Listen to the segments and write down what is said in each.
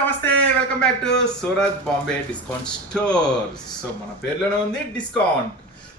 నమస్తే welcome back to Surat Bombay discount store so మన పేర్లోనే ఉంది డిస్కౌంట్.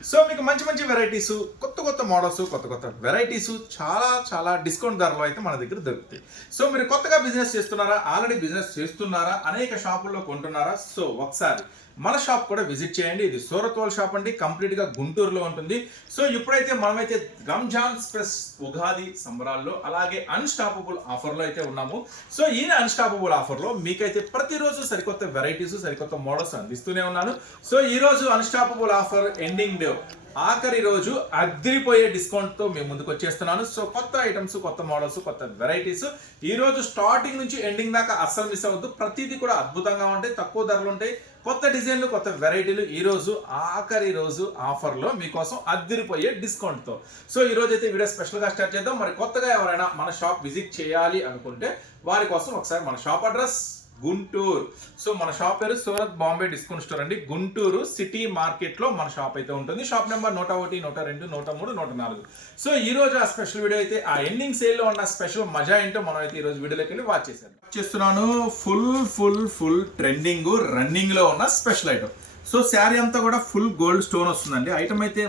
సో మీకు మంచి మంచి వెరైటీస్ కొత్త కొత్త మోడల్స్ కొత్త కొత్త వెరైటీస్ చాలా చాలా డిస్కౌంట్ ధరలో అయితే మన దగ్గర దొరుకుతాయి. సో మీరు కొత్తగా బిజినెస్ చేస్తున్నారా? ఆల్రెడీ బిజినెస్ చేస్తున్నారా? అనేక షాపుల్లో కొంటున్నారా? సో ఒకసారి మన షాప్ కూడా విజిట్ చేయండి. ఇది సూరత్వాల్ షాప్ అండి. కంప్లీట్గా గుంటూరులో ఉంటుంది. సో ఇప్పుడైతే మనమైతే రంజాన్ స్ప్రెస్ ఉగాది సంబరాల్లో అలాగే అన్స్టాపబుల్ ఆఫర్లో అయితే ఉన్నాము. సో ఈ అన్స్టాపబుల్ ఆఫర్లో మీకైతే ప్రతిరోజు సరికొత్త వెరైటీస్ సరికొత్త మోడల్స్ అందిస్తూనే ఉన్నాను. సో ఈ రోజు అన్స్టాపబుల్ ఆఫర్ ఎండింగ్ డే ఆఖరి రోజు అద్దరిపోయే డిస్కౌంట్తో మేము ముందుకు వచ్చేస్తున్నాను. సో కొత్త ఐటమ్స్ కొత్త మోడల్స్ కొత్త వెరైటీస్ ఈ రోజు స్టార్టింగ్ నుంచి ఎండింగ్ దాకా అస్సలు మిస్ అవ్వద్దు. ప్రతిదీ కూడా అద్భుతంగా ఉంటాయి తక్కువ ధరలు ఉంటాయి. కొత్త డిజైన్లు కొత్త వెరైటీలు ఈరోజు ఆఖరి రోజు ఆఫర్లో మీకోసం అద్దిరిపోయే డిస్కౌంట్తో. సో ఈ రోజు అయితే వీడియో స్పెషల్గా స్టార్ట్ చేద్దాం. మరి కొత్తగా ఎవరైనా మన షాప్ విజిట్ చేయాలి అనుకుంటే వారి కోసం ఒకసారి మన షాప్ అడ్రస్ గుంటూరు. సో మన షాప్ పేరు సూరత్ బాంబే డిస్కౌంట్ స్టోర్ అండి. గుంటూరు సిటీ మార్కెట్లో మన షాప్ అయితే ఉంటుంది. షాప్ నెంబర్ నూట ఒకటి నూట రెండు నూట మూడు నూట నాలుగు. సో ఈ రోజు ఆ స్పెషల్ వీడియో అయితే ఆ ఎండింగ్ సేల్లో ఉన్న స్పెషల్ మజా ఏంటో మనం అయితే ఈ రోజు వీడియోలోకి వెళ్ళి వాచ్ చేశాను చేస్తున్నాను. ఫుల్ ఫుల్ ఫుల్ ట్రెండింగ్ రన్నింగ్లో ఉన్న స్పెషల్ ఐటమ్. సో శారీ అంతా కూడా ఫుల్ గోల్డ్ స్టోన్ వస్తుందండి. ఐటమ్ అయితే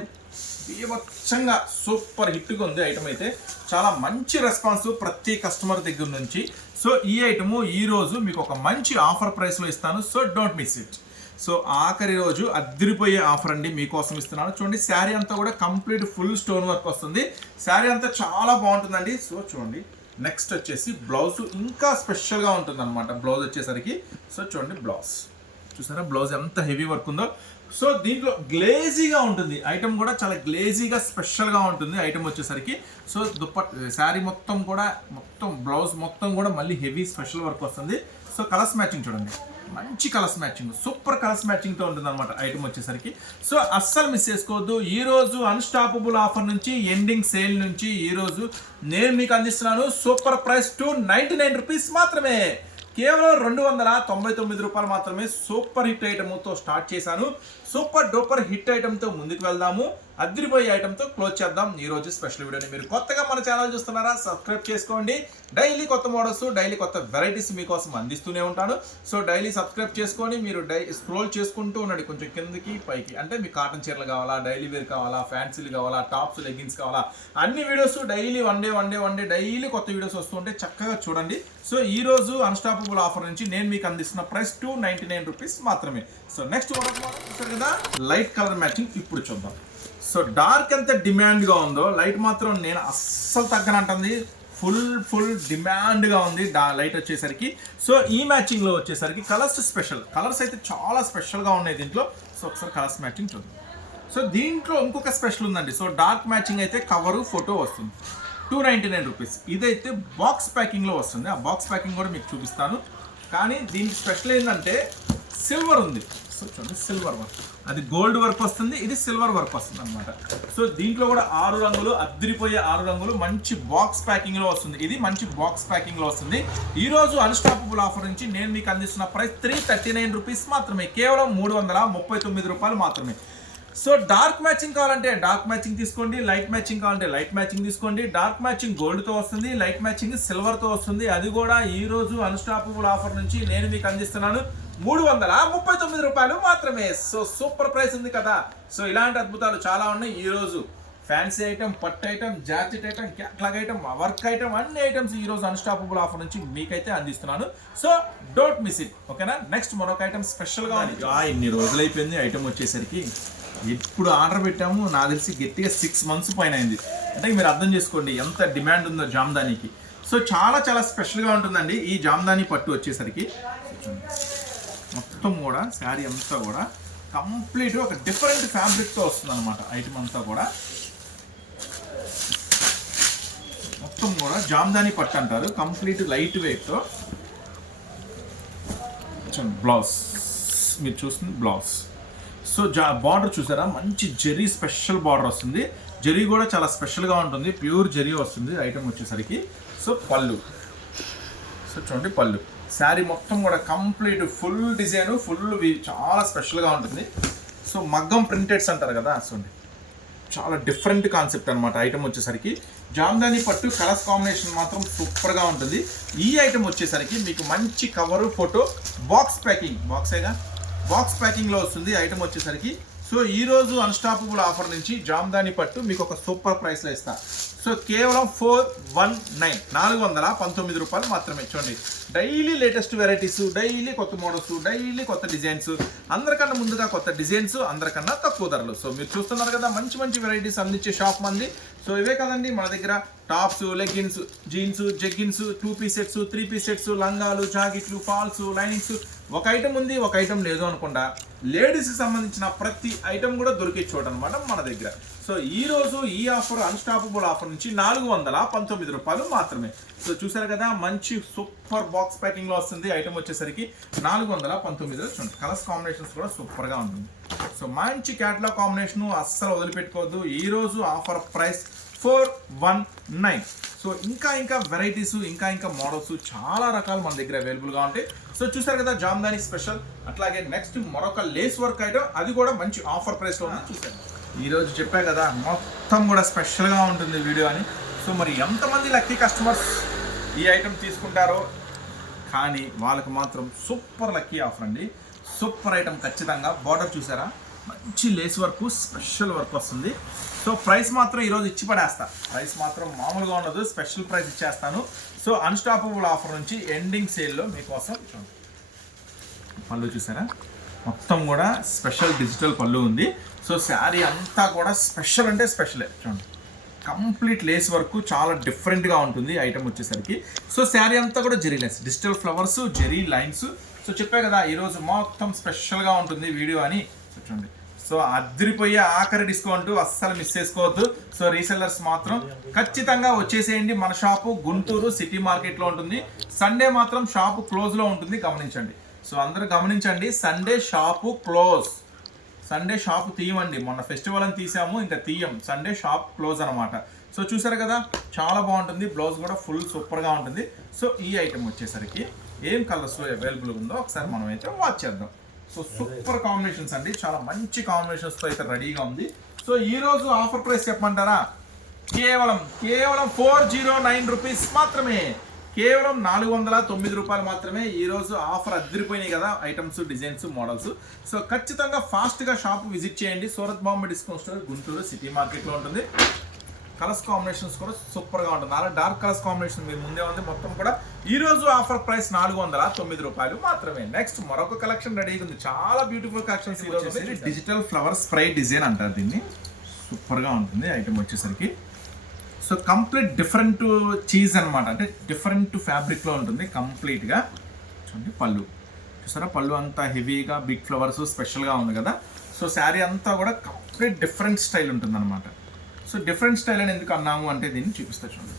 బీభత్సంగా సూపర్ హిట్గా ఉంది. ఐటమ్ అయితే చాలా మంచి రెస్పాన్స్ ప్రతి కస్టమర్ దగ్గర నుంచి. సో ఈ ఐటము ఈ రోజు మీకు ఒక మంచి ఆఫర్ ప్రైస్లో ఇస్తాను. So don't miss it so ఆఖరి రోజు అద్దరిపోయే ఆఫర్ అండి మీకోసం ఇస్తున్నాను. చూడండి శారీ అంతా కూడా కంప్లీట్ ఫుల్ స్టోన్ వర్క్ వస్తుంది. శారీ అంతా చాలా బాగుంటుందండి. సో చూడండి నెక్స్ట్ వచ్చేసి బ్లౌజ్ ఇంకా స్పెషల్గా ఉంటుంది అనమాట బ్లౌజ్ వచ్చేసరికి. సో చూడండి బ్లౌజ్ చూసారా బ్లౌజ్ ఎంత హెవీ వర్క్ ఉందో. సో దీంట్లో గ్లేజీగా ఉంటుంది. ఐటమ్ కూడా చాలా గ్లేజీగా స్పెషల్గా ఉంటుంది. ఐటమ్ వచ్చేసరికి. సో దుప్పట్ శారీ మొత్తం కూడా మొత్తం బ్లౌజ్ మొత్తం కూడా మళ్ళీ హెవీ స్పెషల్ వర్క్ వస్తుంది. సో కలర్స్ మ్యాచింగ్ చూడండి. మంచి కలర్స్ మ్యాచింగ్. సూపర్ కలర్స్ మ్యాచింగ్తో ఉంటుంది అనమాట ఐటమ్ వచ్చేసరికి. సో అస్సలు మిస్ చేసుకోవద్దు. ఈరోజు అన్స్టాపబుల్ ఆఫర్ నుంచి ఎండింగ్ సేల్ నుంచి ఈ రోజు నేను మీకు అందిస్తున్నాను super price two ninety nine rupees మాత్రమే. కేవలం రెండు వందల తొంభై తొమ్మిది రూపాయలు మాత్రమే సూపర్ హిట్ ఐటమ్తో స్టార్ట్ చేశాను. సూపర్ డూపర్ హిట్ ఐటమ్తో ముందుకు వెళ్దాము. అద్దరిపోయే ఐటమ్తో క్లోజ్ చేద్దాం. ఈ రోజు స్పెషల్ వీడియోని మీరు కొత్తగా మన ఛానల్ చూస్తున్నారా? సబ్స్క్రైబ్ చేసుకోండి. డైలీ కొత్త మోడల్స్ డైలీ కొత్త వెరైటీస్ మీకోసం అందిస్తూనే ఉంటాను. సో డైలీ సబ్స్క్రైబ్ చేసుకొని మీరు డై స్క్రోల్ చేసుకుంటూ ఉండండి. కొంచెం కిందకి పైకి. అంటే మీకు కాటన్ చీరలు కావాలా డైలీ వేర్ కావాలా ఫ్యాన్సీలు కావాలా టాప్స్ లెగ్గిన్స్ కావాలా అన్ని videos daily one day one day one day daily కొత్త వీడియోస్ వస్తుంటే చక్కగా చూడండి. సో ఈ రోజు అన్స్టాపబుల్ ఆఫర్ నుంచి నేను మీకు అందిస్తున్న price two ninety nine rupees మాత్రమే. సో నెక్స్ట్ చూసారు కదా లైట్ కలర్ మ్యాచింగ్ ఇప్పుడు చూద్దాం. సో డార్క్ ఎంత డిమాండ్గా ఉందో లైట్ మాత్రం నేను అస్సలు తగ్గనంటుంది ఫుల్ ఫుల్ డిమాండ్గా ఉంది డా లైట్ వచ్చేసరికి. సో ఈ మ్యాచింగ్లో వచ్చేసరికి కలర్స్ స్పెషల్ కలర్స్ అయితే చాలా స్పెషల్గా ఉన్నాయి దీంట్లో. సో ఒకసారి కలర్స్ మ్యాచింగ్ చూద్దాం. సో దీంట్లో ఇంకొక స్పెషల్ ఉందండి. సో డార్క్ మ్యాచింగ్ అయితే కవరు ఫోటో వస్తుంది. టూ నైంటీ నైన్ రూపీస్ ఇదైతే బాక్స్ ప్యాకింగ్లో వస్తుంది. ఆ బాక్స్ ప్యాకింగ్ కూడా మీకు చూపిస్తాను. కానీ దీనికి స్పెషల్ ఏంటంటే సిల్వర్ ఉంది. సో చూడండి సిల్వర్ వర్క్ అది గోల్డ్ వర్క్ వస్తుంది ఇది సిల్వర్ వర్క్ వస్తుంది అనమాట సో దీంట్లో కూడా ఆరు రంగులు అద్దరిపోయే ఆరు రంగులు మంచి బాక్స్ ప్యాకింగ్లో వస్తుంది. ఇది మంచి బాక్స్ ప్యాకింగ్లో వస్తుంది. ఈ రోజు అన్స్టాపబుల్ ఆఫర్ నుంచి నేను మీకు అందిస్తున్న price three thirty nine rupees మాత్రమే. కేవలం మూడు వందల ముప్పై తొమ్మిది రూపాయలు మాత్రమే. సో డార్క్ మ్యాచింగ్ కావాలంటే డార్క్ మ్యాచింగ్ తీసుకోండి లైట్ మ్యాచింగ్ కావాలంటే లైట్ మ్యాచింగ్ తీసుకోండి. డార్క్ మ్యాచింగ్ గోల్డ్తో వస్తుంది లైట్ మ్యాచింగ్ సిల్వర్తో వస్తుంది. అది కూడా ఈ రోజు అన్స్టాపబుల్ ఆఫర్ నుంచి నేను మీకు అందిస్తున్నాను. మూడు వందల ముప్పై తొమ్మిది రూపాయలు మాత్రమే. సో సూపర్ ప్రైస్ ఉంది కదా. సో ఇలాంటి అద్భుతాలు చాలా ఉన్నాయి ఈ రోజు. ఫ్యాన్సీ ఐటమ్ పట్టు item jacket item catalogue item work item అన్ని ఐటమ్స్ ఈ రోజు అన్స్టాపబుల్ ఆఫర్ నుంచి మీకైతే అందిస్తున్నాను. So don't miss it. ఓకేనా? నెక్స్ట్ మరొక ఐటమ్ స్పెషల్గా ఉంది. ఇన్ని రోజులు అయిపోయింది ఐటమ్ వచ్చేసరికి ఎప్పుడు ఆర్డర్ పెట్టాము నాకు తెలిసి గట్టిగా సిక్స్ మంత్స్ పైన అయింది. అంటే మీరు అర్థం చేసుకోండి ఎంత డిమాండ్ ఉందో జామ్దానికి. సో చాలా చాలా స్పెషల్గా ఉంటుందండి ఈ జామ్దాని పట్టు వచ్చేసరికి. మొత్తం కూడా శారీ అంతా కూడా కంప్లీట్ ఒక డిఫరెంట్ ఫ్యాబ్రిక్తో వస్తుంది అనమాట ఐటమ్ అంతా కూడా. మొత్తం కూడా జామ్దాని పట్టు అంటారు కంప్లీట్ లైట్ వెయిట్తో బ్లౌజ్ మీరు చూస్తుంది బ్లౌజ్ సో జా బార్డర్ చూసారా? మంచి జెరీ స్పెషల్ బార్డర్ వస్తుంది. జెరీ కూడా చాలా స్పెషల్గా ఉంటుంది. ప్యూర్ జెరీ వస్తుంది ఐటమ్ వచ్చేసరికి. సో పళ్ళు. సో చూడండి పళ్ళు. శారీ మొత్తం కూడా కంప్లీట్ ఫుల్ డిజైన్ ఫుల్ చాలా స్పెషల్గా ఉంటుంది. సో మగ్గం ప్రింటెడ్స్ అంటారు కదా చూడండి. చాలా డిఫరెంట్ కాన్సెప్ట్ అనమాట ఐటమ్ వచ్చేసరికి. జామ్దాని పట్టు కలర్స్ కాంబినేషన్ మాత్రం సూపర్గా ఉంటుంది. ఈ ఐటమ్ వచ్చేసరికి మీకు మంచి కవరు ఫోటో బాక్స్ ప్యాకింగ్. బాక్సేగా బాక్స్ ప్యాకింగ్లో వస్తుంది ఐటమ్ వచ్చేసరికి. సో ఈరోజు అన్స్టాపబుల్ ఆఫర్ నుంచి జామ్దాని పట్టు మీకు ఒక సూపర్ ప్రైస్లో ఇస్తా. సో కేవలం ఫోర్ వన్ నైన్ నాలుగు వందల పంతొమ్మిది రూపాయలు మాత్రమే. చూడండి డైలీ లేటెస్ట్ వెరైటీస్ డైలీ కొత్త మోడల్స్ డైలీ కొత్త డిజైన్స్ అందరికన్నా ముందుగా కొత్త డిజైన్స్ అందరికన్నా తక్కువ ధరలు. సో మీరు చూస్తున్నారు కదా మంచి మంచి వెరైటీస్ అందించే షాప్ మంది. సో ఇవే కదండి మన దగ్గర tops leggings jeans jeggings two piece sets three piece sets లంగాలు జాకెట్లు ఫాల్స్ లైనింగ్స్ ఒక ఐటమ్ ఉంది ఒక ఐటమ్ లేదు అనుకుండా లేడీస్కి సంబంధించిన ప్రతి ఐటమ్ కూడా దొరికే చోట అనమాట మన దగ్గర. సో ఈ రోజు ఈ ఆఫర్ అన్స్టాపబుల్ ఆఫర్ నుంచి నాలుగు వందల పంతొమ్మిది రూపాయలు మాత్రమే. సో చూసారు కదా మంచి సూపర్ బాక్స్ ప్యాకింగ్లో వస్తుంది. ఐటమ్ వచ్చేసరికి నాలుగు వందల పంతొమ్మిది చూడండి కలర్స్ కాంబినేషన్స్ కూడా సూపర్గా ఉంటుంది సో మంచి క్యాటలాగ్ కాంబినేషన్ అస్సలు వదిలిపెట్టుకోవద్దు. ఈరోజు offer price four one nine. So ఇంకా ఇంకా వెరైటీస్ ఇంకా ఇంకా మోడల్స్ చాలా రకాలు మన దగ్గర అవైలబుల్గా ఉంటాయి. సో చూసారు కదా జామ్దాని స్పెషల్. అట్లాగే నెక్స్ట్ మరొక లేస్ వర్క్ ఐటమ్ అది కూడా మంచి ఆఫర్ ప్రైస్లో ఉంది చూసాను. ఈరోజు చెప్పా కదా మొత్తం కూడా స్పెషల్గా ఉంటుంది వీడియో అని. సో మరి ఎంతమంది లక్కీ కస్టమర్స్ ఈ ఐటమ్ తీసుకుంటారో? కానీ వాళ్ళకు మాత్రం సూపర్ లక్కీ ఆఫర్ అండి. సూపర్ ఐటమ్ ఖచ్చితంగా. బార్డర్ చూసారా? మంచి లేస్ వర్క్ స్పెషల్ వర్క్ వస్తుంది. సో ప్రైస్ మాత్రం ఈరోజు ఇచ్చి పడేస్తా. ప్రైస్ మాత్రం మామూలుగా ఉండదు స్పెషల్ ప్రైస్ ఇచ్చేస్తాను. సో అన్స్టాపబుల్ ఆఫర్ నుంచి ఎండింగ్ సేల్లో మీకోసం చూడండి. పళ్ళు చూసారా? మొత్తం కూడా స్పెషల్ డిజిటల్ పళ్ళు ఉంది. సో శారీ అంతా కూడా స్పెషల్ అంటే స్పెషలే. చూడండి. కంప్లీట్ లేస్ వర్క్ చాలా డిఫరెంట్గా ఉంటుంది ఐటమ్ వచ్చేసరికి. సో శారీ అంతా కూడా zari lines digital flowers zari lines. So చెప్పే కదా ఈరోజు మొత్తం స్పెషల్గా ఉంటుంది వీడియో అని. చూడండి. సో అదిరిపోయే ఆఖరి డిస్కౌంట్ అస్సలు మిస్ చేసుకోవద్దు. సో రీసెల్లర్స్ మాత్రం ఖచ్చితంగా వచ్చేసేయండి. మన షాపు గుంటూరు సిటీ మార్కెట్లో ఉంటుంది. సండే మాత్రం షాపు క్లోజ్లో ఉంటుంది. గమనించండి. సో అందరూ గమనించండి. Sunday shop close Sunday shop తీయమండి మొన్న ఫెస్టివల్ అని తీసాము. ఇంకా తీయం. సండే షాప్ క్లోజ్ అనమాట సో చూసారు కదా చాలా బాగుంటుంది. బ్లౌజ్ కూడా ఫుల్ సూపర్గా ఉంటుంది. సో ఈ ఐటెం వచ్చేసరికి ఏం కలర్స్ అవైలబుల్ ఉందో ఒకసారి మనం అయితే వాచ్ చేద్దాం. సో సూపర్ కాంబినేషన్స్ అండి. చాలా మంచి కాంబినేషన్స్తో అయితే రెడీగా ఉంది. సో ఈ రోజు ఆఫర్ ప్రైస్ చెప్పమంటారా? కేవలం కేవలం ఫోర్ జీరో నైన్ రూపీస్ మాత్రమే. కేవలం నాలుగు వందల తొమ్మిది రూపాయలు మాత్రమే ఈ రోజు ఆఫర్ అద్దరిపోయినాయి కదా ఐటమ్స్ డిజైన్స్ మోడల్స్ సో ఖచ్చితంగా ఫాస్ట్గా షాప్ విజిట్ చేయండి. Surat Bombay discount store Guntur city మార్కెట్లో ఉంటుంది. కలర్స్ కాంబినేషన్స్ కూడా సూపర్గా ఉంటుంది. అలా డార్క్ కలర్స్ కాంబినేషన్ మీరు ముందే ఉంది. మొత్తం కూడా ఈ రోజు ఆఫర్ ప్రైస్ నాలుగు వందల తొమ్మిది రూపాయలు మాత్రమే. నెక్స్ట్ మరొక కలెక్షన్ రెడీగా ఉంది చాలా beautiful collections digital flower spray design అంటారు దీన్ని. సూపర్గా ఉంటుంది ఐటమ్ వచ్చేసరికి. సో కంప్లీట్ డిఫరెంట్ చీజ్ అన్నమాట. అంటే డిఫరెంట్ ఫ్యాబ్రిక్లో ఉంటుంది కంప్లీట్గా చూడండి పళ్ళు. చూసారా? పళ్ళు అంతా హెవీగా బిగ్ ఫ్లవర్స్ స్పెషల్గా ఉంది కదా. సో శారీ అంతా కూడా కంప్లీట్ డిఫరెంట్ స్టైల్ ఉంటుంది అనమాట సో డిఫరెంట్ స్టైల్ అని ఎందుకు అన్నాము అంటే దీన్ని చూపిస్తా చూడండి.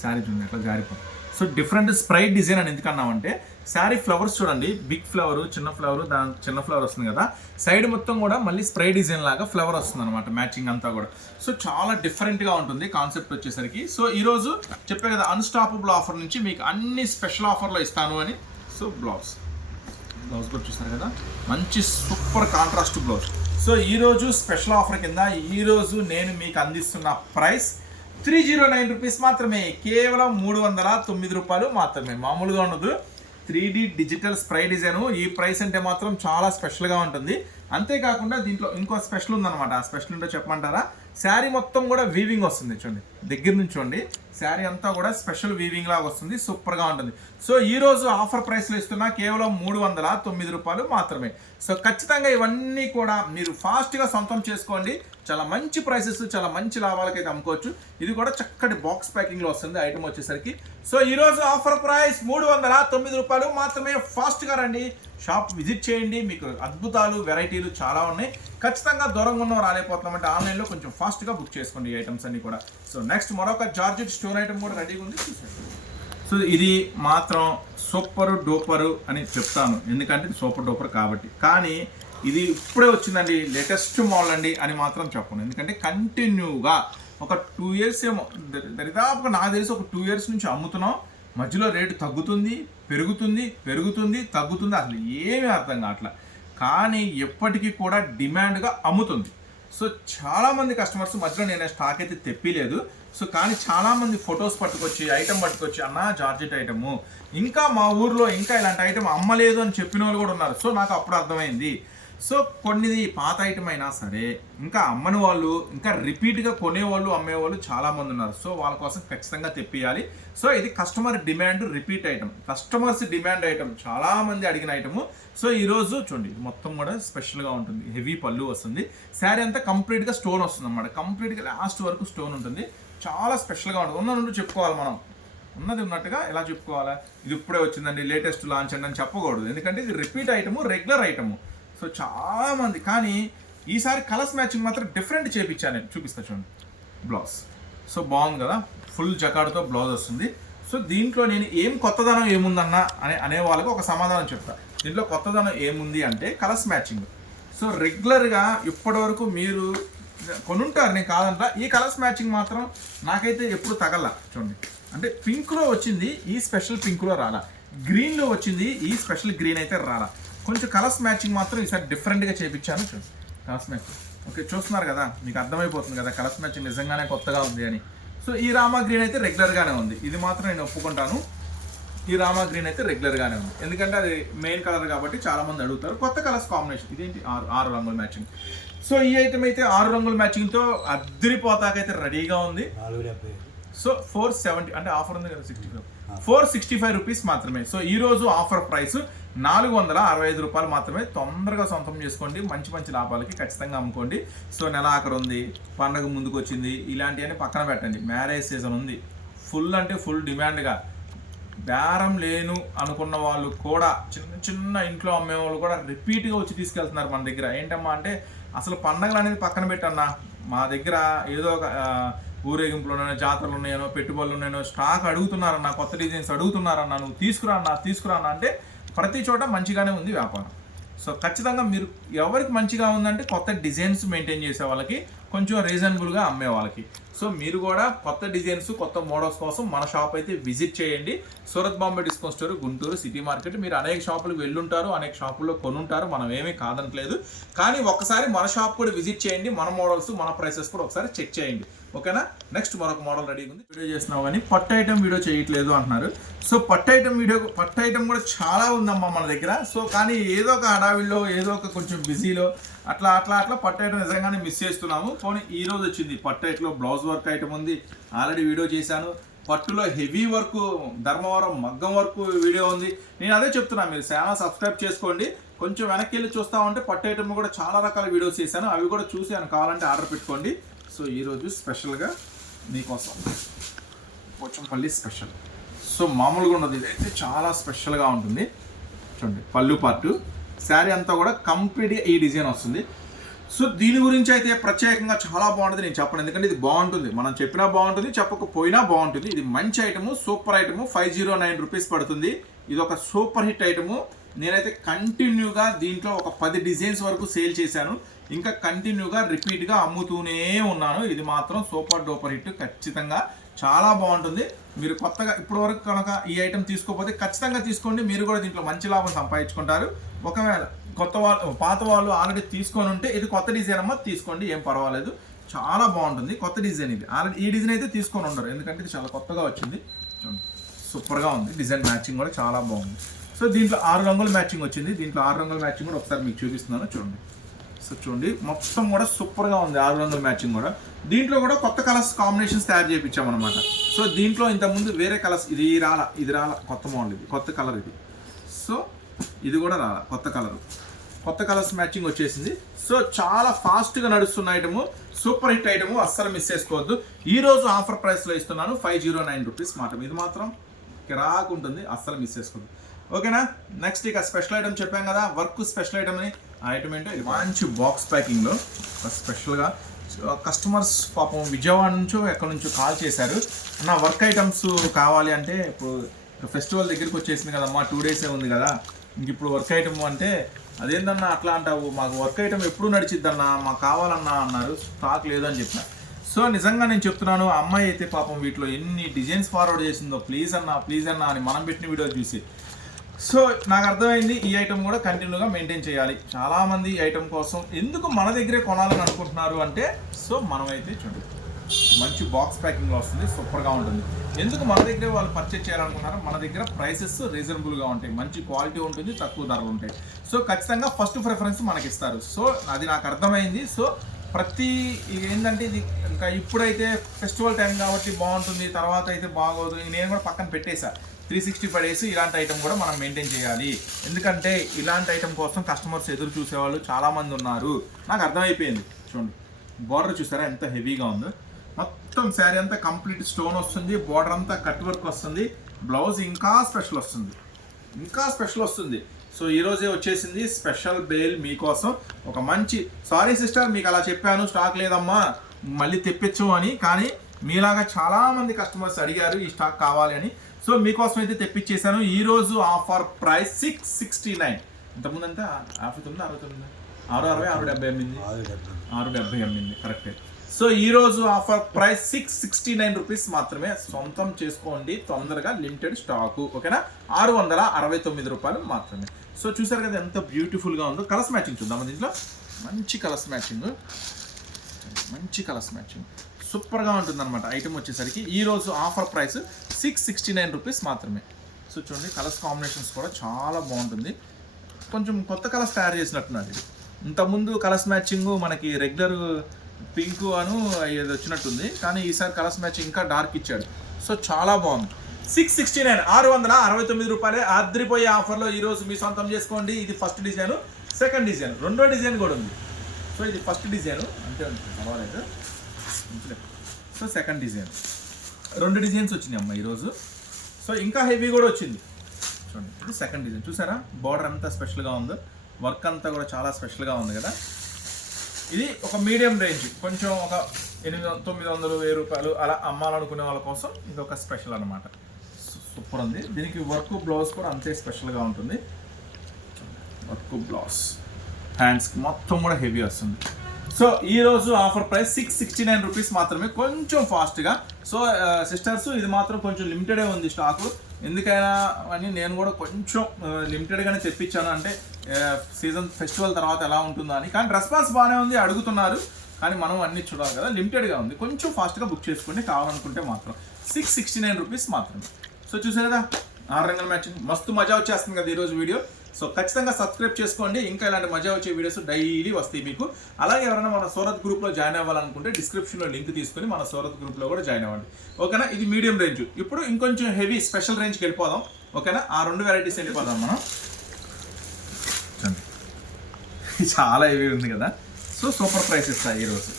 శారీ చూడండి అట్లా జారిపోతుంది సో డిఫరెంట్ స్ప్రైట్ డిజైన్ అని ఎందుకు అన్నామంటే శారీ ఫ్లవర్స్ చూడండి బిగ్ ఫ్లవర్ చిన్న ఫ్లవర్ దాని చిన్న ఫ్లవర్ వస్తుంది కదా సైడ్ మొత్తం కూడా మళ్ళీ స్ప్రై డిజైన్ లాగా ఫ్లవర్ వస్తుంది అనమాట మ్యాచింగ్ అంతా కూడా. సో చాలా డిఫరెంట్గా ఉంటుంది కాన్సెప్ట్ వచ్చేసరికి. సో ఈరోజు చెప్పే కదా అన్స్టాపబుల్ ఆఫర్ నుంచి మీకు అన్ని స్పెషల్ ఆఫర్లో ఇస్తాను అని. సో బ్లౌజ్ బ్లౌజ్ కూడా చూస్తారు కదా? మంచి సూపర్ కాంట్రాస్ట్ బ్లౌజ్ సో ఈరోజు స్పెషల్ ఆఫర్ కింద ఈరోజు నేను మీకు అందిస్తున్న price three zero nine rupees మాత్రమే. కేవలం మూడు వందల తొమ్మిది రూపాయలు మాత్రమే. మామూలుగా ఉండదు. Three D digital spray design. ఈ ప్రైస్ అంటే మాత్రం చాలా స్పెషల్గా ఉంటుంది. అంతేకాకుండా దీంట్లో ఇంకో స్పెషల్ ఉందన్నమాట. ఆ స్పెషల్ ఏంటో చెప్పమంటారా? శారీ మొత్తం కూడా వీవింగ్ వస్తుంది చూడండి. దగ్గర నుంచి చూడండి. శారీ అంతా కూడా స్పెషల్ వీవింగ్ లాగా వస్తుంది సూపర్గా ఉంటుంది. సో ఈ రోజు ఆఫర్ ప్రైస్లో ఇస్తున్నా కేవలం మూడు వందల తొమ్మిది రూపాయలు మాత్రమే. సో ఖచ్చితంగా ఇవన్నీ కూడా మీరు ఫాస్ట్గా సొంతం చేసుకోండి. చాలా మంచి ప్రైసెస్ చాలా మంచి లాభాలకైతే అమ్ముకోవచ్చు. ఇది కూడా చక్కటి బాక్స్ ప్యాకింగ్లో వస్తుంది ఐటమ్ వచ్చేసరికి. సో ఈ రోజు ఆఫర్ ప్రైస్ మూడు వందల తొమ్మిది రూపాయలు మాత్రమే. ఫాస్ట్గా రండి. షాప్ విజిట్ చేయండి. మీకు అద్భుతాలు వెరైటీలు చాలా ఉన్నాయి. ఖచ్చితంగా దూరంగా ఉన్న రాలేకపోతున్నామంటే ఆన్లైన్లో కొంచెం ఫాస్ట్గా బుక్ చేసుకోండి ఈ ఐటమ్స్ అన్ని కూడా. సో నెక్స్ట్ మరొక జార్జెట్ స్టోన్ ఐటమ్ కూడా రెడీగా ఉంది. చూసేయండి. సో ఇది మాత్రం సూపర్ డూపరు అని చెప్తాను. ఎందుకంటే సూపర్ డూపర్ కాబట్టి. కానీ ఇది ఇప్పుడే వచ్చిందండి. లేటెస్ట్ మోడల్ అండి అని మాత్రం చెప్పను. ఎందుకంటే కంటిన్యూగా ఒక టూ ఇయర్స్ ఏమో. దరిదాపుగా నాకు తెలిసి ఒక టూ ఇయర్స్ నుంచి అమ్ముతున్నాం. మధ్యలో రేటు తగ్గుతుంది పెరుగుతుంది పెరుగుతుంది తగ్గుతుంది అసలు ఏమీ అర్థం కావట్లా. కానీ ఎప్పటికీ కూడా డిమాండ్గా అమ్ముతుంది. సో చాలామంది కస్టమర్స్ మధ్యలో నేను స్టాక్ అయితే తెప్పిలేదు. సో కానీ చాలామంది ఫొటోస్ పట్టుకొచ్చి ఐటమ్ పట్టుకొచ్చి అన్న జార్జెట్ ఐటము. ఇంకా మా ఊర్లో ఇంకా ఇలాంటి ఐటమ్ అమ్మలేదు అని చెప్పిన వాళ్ళు కూడా ఉన్నారు. సో నాకు అప్పుడు అర్థమైంది. సో కొన్ని పాత ఐటమ్ అయినా సరే ఇంకా అమ్మని వాళ్ళు ఇంకా రిపీట్గా కొనేవాళ్ళు అమ్మేవాళ్ళు చాలామంది ఉన్నారు. సో వాళ్ళ కోసం ఖచ్చితంగా తెప్పియాలి సో ఇది customer demand repeat item customers demand item చాలామంది అడిగిన ఐటమ్ సో ఈరోజు చూడండి మొత్తం కూడా స్పెషల్గా ఉంటుంది. హెవీ పళ్ళు వస్తుంది. శారీ అంతా కంప్లీట్గా స్టోన్ వస్తుంది అన్నమాట కంప్లీట్గా లాస్ట్ వరకు స్టోన్ ఉంటుంది. చాలా స్పెషల్గా ఉంటుంది. ఉన్న నుండి చెప్పుకోవాలి మనం. ఉన్నది ఉన్నట్టుగా ఎలా చెప్పుకోవాలా? ఇది ఇప్పుడే వచ్చిందండి లేటెస్ట్ లాంచ్ అండి అని చెప్పకూడదు. ఎందుకంటే ఇది repeat item regular item so చాలా మంది. కానీ ఈసారి కలర్స్ మ్యాచింగ్ మాత్రం డిఫరెంట్ చేపించాను నేను. చూపిస్తా చూడండి. బ్లౌజ్ సో బాగుంది కదా? ఫుల్ జకాడ్తో బ్లౌజ్ వస్తుంది. సో దీంట్లో నేను ఏం కొత్తదనం ఏముందన్నా అనే అనే వాళ్ళకి ఒక సమాధానం చెప్తా. దీంట్లో కొత్తదనం ఏముంది అంటే కలర్స్ మ్యాచింగ్. సో రెగ్యులర్గా ఇప్పటివరకు మీరు కొనుంటారు నేను కాదంట. ఈ కలర్స్ మ్యాచింగ్ మాత్రం నాకైతే ఎప్పుడు తగల. చూడండి. అంటే పింక్లో వచ్చింది ఈ స్పెషల్ పింక్లో రాలా. గ్రీన్లో వచ్చింది ఈ స్పెషల్ గ్రీన్ అయితే రాలా. కొంచెం కలర్స్ మ్యాచింగ్ మాత్రం ఈసారి డిఫరెంట్గా చేపించాను. చూడండి కలర్స్ మ్యాచింగ్ ఓకే చూస్తున్నారు కదా మీకు అర్థమైపోతుంది కదా కలర్స్ మ్యాచింగ్ నిజంగానే కొత్తగా ఉంది అని. సో ఈ రామా గ్రీన్ అయితే రెగ్యులర్గానే ఉంది. ఇది మాత్రం నేను ఒప్పుకుంటాను. ఈ రామా గ్రీన్ అయితే రెగ్యులర్గానే ఉంది. ఎందుకంటే అది మెయిన్ కలర్ కాబట్టి చాలా మంది అడుగుతారు. కొత్త కలర్స్ కాంబినేషన్ ఇదేంటి? ఆరు ఆరు రంగుల మ్యాచింగ్ సో ఈ ఐటమ్ అయితే ఆరు రంగుల మ్యాచింగ్తో అద్దరిపోతాకైతే రెడీగా ఉంది. సో ఫోర్ సెవెంటీ అంటే ఆఫర్ ఉంది కదా sixty five four sixty five rupees మాత్రమే. సో ఈ రోజు ఆఫర్ ప్రైస్ నాలుగు వందల అరవై ఐదు రూపాయలు మాత్రమే తొందరగా సొంతం చేసుకోండి. మంచి మంచి లాభాలకి ఖచ్చితంగా అమ్ముకోండి. సో నెల ఆఖరు ఉంది పండగ ముందుకు వచ్చింది ఇలాంటివన్నీ పక్కన పెట్టండి. మ్యారేజ్ సీజన్ ఉంది. ఫుల్ అంటే ఫుల్ డిమాండ్గా. బేరం లేను అనుకున్న వాళ్ళు కూడా చిన్న చిన్న ఇంట్లో అమ్మే వాళ్ళు కూడా రిపీట్గా వచ్చి తీసుకెళ్తున్నారు మన దగ్గర. ఏంటమ్మా అంటే అసలు పండగలు అనేది పక్కన పెట్టన్నా. మా దగ్గర ఏదో ఒక ఊరేగింపులు ఉన్నాయో జాతరలు ఉన్నాయనో పెట్టుబడులు ఉన్నాయనో స్టాక్ అడుగుతున్నారన్నా కొత్త డిజైన్స్ అడుగుతున్నారన్నా నువ్వు తీసుకురా అన్నా తీసుకురా అన్నా అంటే ప్రతి చోట మంచిగానే ఉంది వ్యాపారం. సో ఖచ్చితంగా మీరు ఎవరికి మంచిగా ఉందంటే కొత్త డిజైన్స్ మెయింటైన్ చేసే వాళ్ళకి కొంచెం రీజనబుల్గా అమ్మే వాళ్ళకి. సో మీరు కూడా కొత్త డిజైన్స్ కొత్త మోడల్స్ కోసం మన షాప్ అయితే విజిట్ చేయండి. Surat Bombay discount store Guntur city market. మీరు అనేక షాపులకు వెళ్ళుంటారు అనేక షాపుల్లో కొనుంటారు మనం ఏమీ కాదనట్లేదు. కానీ ఒక్కసారి మన షాప్ కూడా విజిట్ చేయండి మన మోడల్స్ మన ప్రైసెస్ కూడా ఒకసారి చెక్ చేయండి. ఓకేనా? నెక్స్ట్ మరొక మోడల్ రెడీ ఉంది. వీడియో చేస్తున్నావు కానీ పట్టు ఐటమ్ వీడియో చేయట్లేదు అంటున్నారు. సో పట్టు ఐటమ్ వీడియో పట్టు ఐటమ్ కూడా చాలా ఉందమ్మా మన దగ్గర. సో కానీ ఏదో ఒక హడావిల్లో ఏదో ఒక కొంచెం బిజీలో అట్లా అట్లా అట్లా పట్టు ఐటమ్ నిజంగానే మిస్ చేస్తున్నాము. పోనీ ఈ రోజు వచ్చింది పట్టు ఐటమ్లో బ్లౌజ్ వర్క్ ఐటమ్ ఉంది. ఆల్రెడీ వీడియో చేశాను. పట్టులో హెవీ వర్క్ ధర్మవరం మగ్గం వర్క్ వీడియో ఉంది. నేను అదే చెప్తున్నాను మీరు ఛానల్ సబ్స్క్రైబ్ చేసుకోండి. కొంచెం వెనక్కి వెళ్ళి చూస్తా ఉంటే పట్టు ఐటమ్ కూడా చాలా రకాల వీడియోస్ చేశాను. అవి కూడా చూసి అని కావాలంటే ఆర్డర్ పెట్టుకోండి. సో ఈరోజు స్పెషల్గా మీకోసం పోచంపల్లి స్పెషల్ సో మామూలుగా ఉన్నది. ఇదైతే చాలా స్పెషల్గా ఉంటుంది. చూడండి పళ్ళు పార్టు శారీ అంతా కూడా కంప్లీట్గా ఈ డిజైన్ వస్తుంది. సో దీని గురించి అయితే ప్రత్యేకంగా చాలా బాగుంటుంది నేను చెప్పను. ఎందుకంటే ఇది బాగుంటుంది. మనం చెప్పినా బాగుంటుంది చెప్పకపోయినా బాగుంటుంది. ఇది మంచి item super item. Five zero nine rupees పడుతుంది. ఇది ఒక సూపర్ హిట్ ఐటము. నేనైతే కంటిన్యూగా దీంట్లో ఒక పది డిజైన్స్ వరకు సేల్ చేశాను. ఇంకా కంటిన్యూగా రిపీట్గా అమ్ముతూనే ఉన్నాను. ఇది మాత్రం సూపర్ డూపర్ హిట్ ఖచ్చితంగా. చాలా బాగుంటుంది. మీరు కొత్తగా ఇప్పటి వరకు కనుక ఈ ఐటెం తీసుకోకపోతే ఖచ్చితంగా తీసుకోండి. మీరు కూడా దీంట్లో మంచి లాభం సంపాదించుకుంటారు. ఒకవేళ కొత్త వాళ్ళు పాత వాళ్ళు ఆల్రెడీ తీసుకొని ఉంటే ఇది కొత్త డిజైన్ అమ్మ తీసుకోండి. ఏం పర్వాలేదు. చాలా బాగుంటుంది. కొత్త డిజైన్ ఇది. ఆల్రెడీ ఈ డిజైన్ అయితే తీసుకొని ఉండరు. ఎందుకంటే ఇది చాలా కొత్తగా వచ్చింది. చూడండి. సూపర్గా ఉంది. డిజైన్ మ్యాచింగ్ కూడా చాలా బాగుంది. సో దీంట్లో ఆరు రంగుల మ్యాచింగ్ వచ్చింది. దీంట్లో ఆరు రంగుల మ్యాచింగ్ కూడా ఒకసారి మీకు చూపిస్తున్నాను. చూడండి. సో చూడండి. మొత్తం కూడా సూపర్గా ఉంది. ఆరు వందల మ్యాచింగ్ కూడా. దీంట్లో కూడా కొత్త కలర్స్ కాంబినేషన్స్ తయారు చేయించామన్నమాట. సో దీంట్లో ఇంతకుముందు వేరే కలర్స్ ఇది రాల ఇది రాల కొత్త మోడల్ ఇది కొత్త కలర్ ఇది. సో ఇది కూడా రాల కొత్త కలర్. కొత్త కలర్స్ మ్యాచింగ్ వచ్చేసింది. సో చాలా ఫాస్ట్గా నడుస్తున్న ఐటము సూపర్ హిట్ ఐటము అస్సలు మిస్ చేసుకోవద్దు. ఈరోజు ఆఫర్ ప్రైస్లో ఇస్తున్నాను ఫైవ్ జీరో నైన్ రూపీస్ మాట ఇది మాత్రం కిరాకు ఉంటుంది అస్సలు మిస్ చేసుకోవద్దు. ఓకేనా? నెక్స్ట్ ఇక స్పెషల్ ఐటమ్ చెప్పాం కదా వర్క్ స్పెషల్ ఐటమ్ అని. ఐటమ్ ఏంటో ఇది మంచి బాక్స్ ప్యాకింగ్లో స్పెషల్గా కస్టమర్స్ పాపం విజయవాడ నుంచో ఎక్కడి నుంచో కాల్ చేశారు. నా వర్క్ ఐటమ్స్ కావాలి అంటే ఇప్పుడు ఫెస్టివల్ దగ్గరికి వచ్చేసింది కదమ్మా టూ డేసే ఉంది కదా. ఇంక ఇప్పుడు వర్క్ ఐటమ్ అంటే అదేందన్నా అట్లా అంటావు? మాకు వర్క్ ఐటమ్ ఎప్పుడు నడిచిద్దన్నా? మాకు కావాలన్నా? అన్నారు. స్టాక్ లేదని చెప్పిన. సో నిజంగా నేను చెప్తున్నాను ఆ అమ్మాయి అయితే పాపం వీటిలో ఎన్ని డిజైన్స్ ఫార్వర్డ్ చేసిందో ప్లీజ్ అన్నా ప్లీజ్ అన్నా అని మనం పెట్టిన వీడియో చూసి. సో నాకు అర్థమైంది. ఈ ఐటమ్ కూడా కంటిన్యూగా మెయింటైన్ చేయాలి. చాలా మంది ఈ ఐటమ్ కోసం ఎందుకు మన దగ్గరే కొనాలని అనుకుంటున్నారు అంటే సో మనమైతే చూడు మంచి బాక్స్ ప్యాకింగ్లో వస్తుంది. సూపర్గా ఉంటుంది. ఎందుకు మన దగ్గరే వాళ్ళు పర్చేజ్ చేయాలనుకుంటున్నారు మన దగ్గర ప్రైసెస్ రీజనబుల్గా ఉంటాయి. మంచి క్వాలిటీ ఉంటుంది తక్కువ ధరలు ఉంటాయి. సో ఖచ్చితంగా ఫస్ట్ ప్రిఫరెన్స్ మనకి ఇస్తారు సో అది నాకు అర్థమైంది. సో ప్రతి ఏంటంటే ఇది ఇంకా ఇప్పుడైతే ఫెస్టివల్ టైం కాబట్టి బాగుంటుంది తర్వాత అయితే బాగోదు నేను కూడా పక్కన పెట్టేశాను త్రీ సిక్స్టీ ఫైవ్ ఇలాంటి ఐటమ్ కూడా మనం మెయింటైన్ చేయాలి. ఎందుకంటే ఇలాంటి ఐటమ్ కోసం కస్టమర్స్ ఎదురు చూసేవాళ్ళు చాలామంది ఉన్నారు. నాకు అర్థమైపోయింది. చూడండి. బార్డర్ చూసారా? ఎంత హెవీగా ఉందో. మొత్తం శారీ అంతా కంప్లీట్ స్టోన్ వస్తుంది. బార్డర్ అంతా కట్ వర్క్ వస్తుంది. బ్లౌజ్ ఇంకా స్పెషల్ వస్తుంది. ఇంకా స్పెషల్ వస్తుంది. సో ఈరోజే వచ్చేసింది స్పెషల్ బేల్ మీకోసం. ఒక మంచి సారీ సిస్టర్ మీకు అలా చెప్పాను. స్టాక్ లేదమ్మా. మళ్ళీ తెప్పించు అని. కానీ మీలాగా చాలామంది కస్టమర్స్ అడిగారు ఈ స్టాక్ కావాలి అని. సో మీకోసం అయితే తెప్పించేశాను. ఈ రోజు offer price six sixty nine. ఇంతకుముందు అంతా యాభై తొమ్మిది అరవై తొమ్మిది? ఆరు అరవై ఆరు డెబ్బై ఎనిమిది ఆరు డెబ్బై. ఎనిమిది కరెక్టే సో ఈ రోజు offer price six sixty nine rupees మాత్రమే సొంతం చేసుకోండి. తొందరగా లిమిటెడ్ స్టాకు ఓకేనా? ఆరు వందల అరవై తొమ్మిది రూపాయలు మాత్రమే. సో చూసారు కదా ఎంత బ్యూటిఫుల్గా ఉందో. కలర్స్ మ్యాచింగ్ చూద్దాం దీంట్లో? మంచి కలర్స్ మ్యాచింగ్ మంచి కలర్స్ మ్యాచింగ్ సూపర్గా ఉంటుంది అనమాట ఐటమ్ వచ్చేసరికి ఈ రోజు offer price six sixty nine rupees మాత్రమే. సో చూడండి కలర్స్ కాంబినేషన్స్ కూడా చాలా బాగుంటుంది. కొంచెం కొత్త కలర్స్ తయారు చేసినట్టున్నారు ఇది ఇంతకుముందు కలర్స్ మ్యాచింగ్ మనకి రెగ్యులర్ పింక్ అను ఏది వచ్చినట్టుంది కానీ ఈసారి కలర్స్ మ్యాచింగ్ ఇంకా డార్క్ ఇచ్చాడు. సో చాలా బాగుంది. సిక్స్ సిక్స్టీ నైన్ ఆరు వందల అరవై తొమ్మిది రూపాయలే ఆద్రిపోయే ఆఫర్లో ఈరోజు మీ సొంతం చేసుకోండి. ఇది ఫస్ట్ డిజైన్ సెకండ్ డిజైన్ రెండో డిజైన్ కూడా ఉంది. సో ఇది ఫస్ట్ డిజైన్ అంతే పర్వాలేదు. సో సెకండ్ డిజైన్ రెండు డిజైన్స్ వచ్చినాయి అమ్మ ఈరోజు. సో ఇంకా హెవీ కూడా వచ్చింది. చూడండి ఇది సెకండ్ డిజైన్ చూసారా? బార్డర్ అంతా స్పెషల్గా ఉందో. వర్క్ అంతా కూడా చాలా స్పెషల్గా ఉంది కదా. ఇది ఒక మీడియం రేంజ్ కొంచెం ఒక ఎనిమిది తొమ్మిది వందలు వెయ్యి రూపాయలు అలా అమ్మాలనుకునే వాళ్ళ కోసం ఇది ఒక స్పెషల్ అనమాట సూపర్ ఉంది. దీనికి వర్క్ బ్లౌజ్ కూడా అంతే స్పెషల్గా ఉంటుంది. వర్క్ బ్లౌజ్ హ్యాండ్స్కి మొత్తం కూడా హెవీ వస్తుంది. సో ఈ రోజు offer price six sixty nine rupees మాత్రమే కొంచెం ఫాస్ట్గా సో సిస్టర్స్ ఇది మాత్రం కొంచెం లిమిటెడే ఉంది స్టాకు ఎందుకైనా అని నేను కూడా కొంచెం లిమిటెడ్గానే తెప్పించాను. అంటే సీజన్ ఫెస్టివల్ తర్వాత ఎలా ఉంటుందో అని. కానీ రెస్పాన్స్ బాగానే ఉంది అడుగుతున్నారు. కానీ మనం అన్ని చూడాలి కదా. లిమిటెడ్గా ఉంది. కొంచెం ఫాస్ట్గా బుక్ చేసుకోండి. కావాలనుకుంటే మాత్రం. సిక్స్ సిక్స్టీ నైన్ రూపీస్ మాత్రమే. సో చూసారు? కదా ఆరు రంగుల మ్యాచింగ్ మస్తు మజా వచ్చేస్తుంది కదా ఈరోజు వీడియో సో ఖచ్చితంగా సబ్స్క్రైబ్ చేసుకోండి. ఇంకా ఇలాంటి మజా వచ్చే వీడియోస్ డైలీ వస్తాయి మీకు. అలాగే ఎవరైనా మన సూరత్ గ్రూప్లో జాయిన్ అవ్వాలనుకుంటే డిస్క్రిప్షన్లో లింక్ తీసుకొని మన సూరత్ గ్రూప్లో కూడా జాయిన్ అవ్వండి. ఓకేనా? ఇది మీడియం రేంజ్. ఇప్పుడు ఇంకొంచెం హెవీ స్పెషల్ రేంజ్కి వెళ్ళిపోదాం. ఓకేనా? ఆ రెండు వెరైటీస్ వెళ్ళిపోదాం మనం. చాలా హెవీ ఉంది కదా. సో సూపర్ ప్రైస్ ఇస్తా ఈరోజు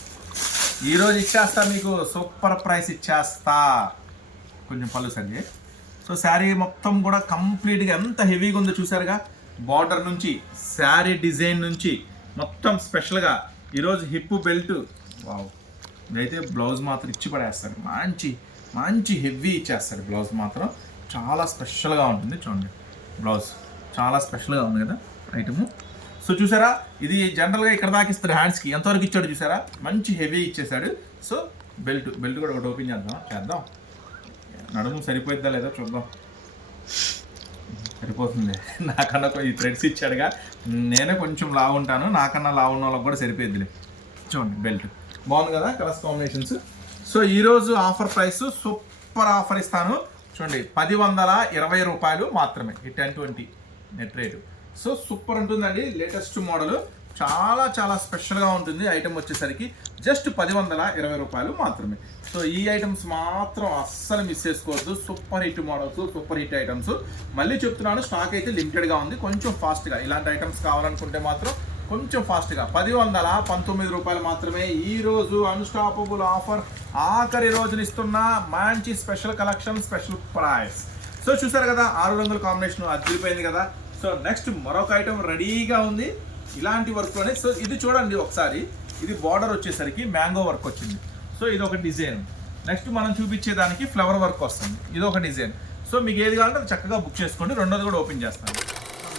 ఈరోజు ఇచ్చేస్తా మీకు సూపర్ ప్రైస్ ఇచ్చేస్తా. కొంచెం పళ్ళు సో శారీ మొత్తం కూడా కంప్లీట్గా ఎంత హెవీగా ఉందో చూసారుగా? బార్డర్ నుంచి శారీ డిజైన్ నుంచి మొత్తం స్పెషల్గా ఈరోజు హిప్ బెల్ట్. వావ్. ఇదైతే బ్లౌజ్ మాత్రం ఇచ్చి పడేస్తారు మంచి మంచి హెవీ ఇచ్చేస్తారు బ్లౌజ్ మాత్రం. చాలా స్పెషల్గా ఉంటుంది చూడండి. బ్లౌజ్ చాలా స్పెషల్గా ఉంది కదా ఐటము సో చూసారా ఇది జనరల్గా ఇక్కడ దాకా ఇస్తారు హ్యాండ్స్కి ఎంతవరకు ఇచ్చాడు చూసారా? మంచి హెవీ ఇచ్చేసాడు. సో బెల్ట్ బెల్ట్ కూడా ఒకటి ఓపెన్ చేద్దాం చేద్దాం. నడుము సరిపోయిద్దా లేదా చూద్దాం. సరిపోతుంది. నాకన్నా ఈ థ్రెడ్స్ ఇచ్చాడుగా. నేనే కొంచెం లావు ఉంటాను. నాకన్నా లావు ఉన్న వాళ్ళకి కూడా సరిపోయిద్దిలే. చూడండి బెల్ట్ బాగుంది కదా కలర్స్ కాంబినేషన్స్? సో ఈరోజు ఆఫర్ ప్రైస్ సూపర్ ఆఫర్ ఇస్తాను. చూడండి పది వందల ఇరవై రూపాయలు మాత్రమే. ఈ ten twenty net rate so super ఉంటుందండి. లేటెస్ట్ మోడల్ చాలా చాలా స్పెషల్గా ఉంటుంది. ఐటమ్ వచ్చేసరికి జస్ట్ పది వందల ఇరవై రూపాయలు మాత్రమే. సో ఈ ఐటమ్స్ మాత్రం అస్సలు మిస్ చేసుకోవద్దు. Super hit models super hit items మళ్ళీ చెప్తున్నాను స్టాక్ అయితే లిమిటెడ్గా ఉంది. కొంచెం ఫాస్ట్గా ఇలాంటి ఐటమ్స్ కావాలనుకుంటే మాత్రం కొంచెం ఫాస్ట్గా పది వందల పంతొమ్మిది రూపాయలు మాత్రమే ఈరోజు అన్స్టాపబుల్ ఆఫర్ ఆఖరి రోజున ఇస్తున్న మంచి special collection special price so చూసారు కదా ఆరు రంగుల కాంబినేషన్ అదిరిపోయింది కదా. సో నెక్స్ట్ మరొక ఐటమ్ రెడీగా ఉంది. ఇలాంటి వర్క్లోనే సో ఇది చూడండి ఒకసారి ఇది బార్డర్ వచ్చేసరికి మ్యాంగో వర్క్ వచ్చింది. సో ఇది ఒక డిజైన్ నెక్స్ట్ మనం చూపించేదానికి ఫ్లవర్ వర్క్ వస్తుంది. ఇది ఒక డిజైన్ సో మీకు ఏది కావాలంటే చక్కగా బుక్ చేసుకోండి. రెండోది కూడా ఓపెన్ చేస్తాను.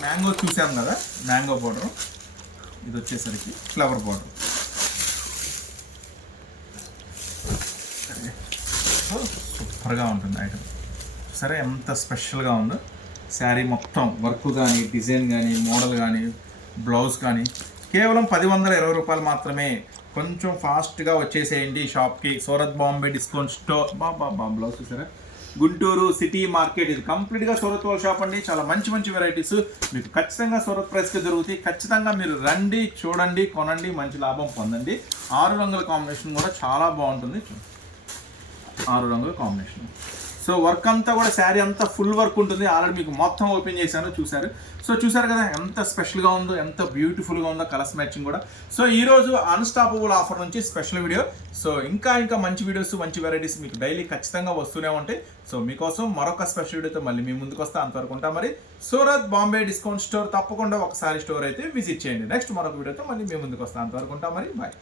మ్యాంగో చూసాం కదా మ్యాంగో బార్డర్ ఇది వచ్చేసరికి ఫ్లవర్ బార్డర్ సో సూపర్గా ఉంటుంది ఐటమ్ సరే ఎంత స్పెషల్గా ఉందో. శారీ మొత్తం వర్క్ కానీ డిజైన్ కానీ మోడల్ కానీ బ్లౌజ్ కానీ కేవలం పది వందల ఇరవై రూపాయలు మాత్రమే. కొంచెం ఫాస్ట్గా వచ్చేసేయండి షాప్కి. సూరత్ బాంబే డిస్కౌంట్ స్టోర్ బా బా బా బ్లౌజ్ చూసారా? గుంటూరు సిటీ మార్కెట్ ఇది కంప్లీట్గా సూరత్ వాళ్ళ షాప్ అండి. చాలా మంచి మంచి వెరైటీస్. మీకు ఖచ్చితంగా సూరత్ ప్రైస్కి దొరుకుతాయి. ఖచ్చితంగా మీరు రండి చూడండి కొనండి మంచి లాభం పొందండి. ఆరు రంగుల కాంబినేషన్ కూడా చాలా బాగుంటుంది. ఆరు రంగుల కాంబినేషన్. సో వర్క్ అంతా కూడా శారీ అంతా ఫుల్ వర్క్ ఉంటుంది. ఆల్రెడీ మీకు మొత్తం ఓపెన్ చేశాను చూసారు సో చూసారు కదా ఎంత స్పెషల్గా ఉందో ఎంత బ్యూటిఫుల్గా ఉందో కలర్స్ మ్యాచింగ్ కూడా. సో ఈ రోజు అన్స్టాపబుల్ ఆఫర్ నుంచి స్పెషల్ వీడియో సో ఇంకా ఇంకా మంచి వీడియోస్ మంచి వెరైటీస్ మీకు డైలీ ఖచ్చితంగా వస్తూనే ఉంటాయి. సో మీకోసం మరొక స్పెషల్ వీడియోతో మళ్ళీ మీ ముందుకు వస్తా. అంతవరకు ఉంటాం మరి. సూరత్ బాంబే డిస్కౌంట్ స్టోర్ తప్పకుండా ఒకసారి స్టోర్ అయితే విజిట్ చేయండి. నెక్స్ట్ మరొక వీడియోతో మళ్ళీ మీ ముందుకు వస్తా. అంతవరకు ఉంటాం మరి. బాయ్